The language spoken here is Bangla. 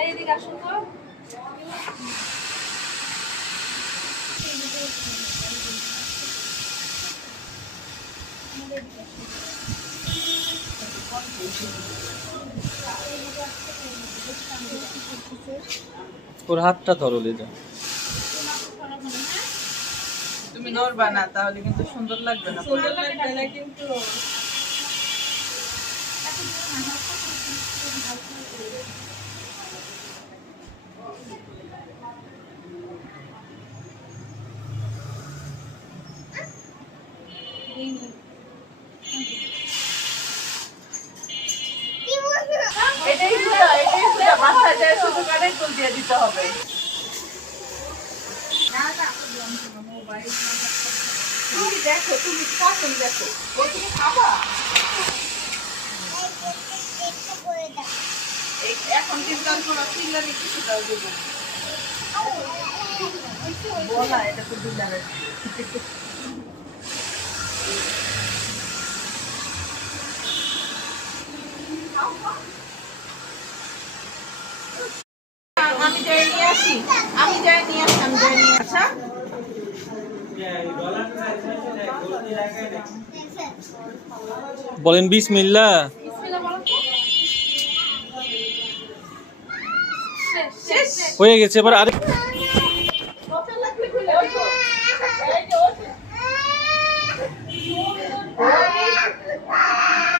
এইদিকে আসুন তো। ওর হাতটা ধরো লেজা। তুমি নড়বা না, তাহলে কিন্তু সুন্দর লাগবে না। সুন্দর লাগবে না কিন্তু এটাই সুদা মাথায় যায়, শুধু কানের দুল দিয়ে দিতে হবে। তুমি দেখো, তুমি পছন্দ দেখো, তুমি খাবা এখন কিন্তু আর কোনো চিল্লানি কিছু দাও দেবো বলা, এটা তো দিলাম। আমি যাই নিয়ে আসি, আমি যাই নিয়ে আসি, আমি যাই নিয়ে আসা। বলেন বিসমিল্লাহ। হয়ে গেছে এবার।